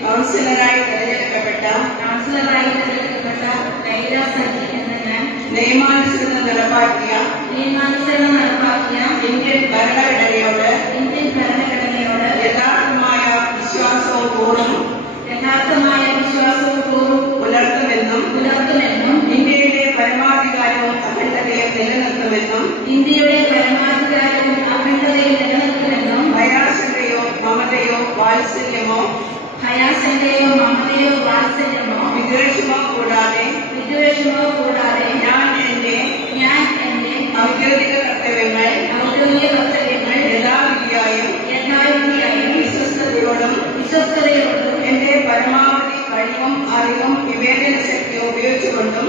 കൗൺസിലറായി തെരഞ്ഞെടുക്കപ്പെട്ട ലൈല സജി എന്ന ഞാൻ നിയമാനുസൃതം നടപ്പാക്കിയ ഇന്ത്യൻ ഭരണഘടനയോട് യഥാർത്ഥമായ വിശ്വാസവും കൂറും പുലർത്തുമെന്നും ഇന്ത്യയുടെ പരമാധികാരവും അഖണ്ഡതയും നിലനിർത്തുമെന്നും ഭയാശങ്കയോ മമതയോ വാത്സല്യമോ വിദ്വേഷമോ കൂടാതെ ഞാൻ എന്റെ ഔദ്യോഗിക കർത്തവ്യങ്ങൾ യഥാവിധിയായും വിശ്വസ്തയോടും എന്റെ പരമാവധി കഴിവും അറിവും വിവേചന ശക്തിയും ഉപയോഗിച്ചുകൊണ്ടും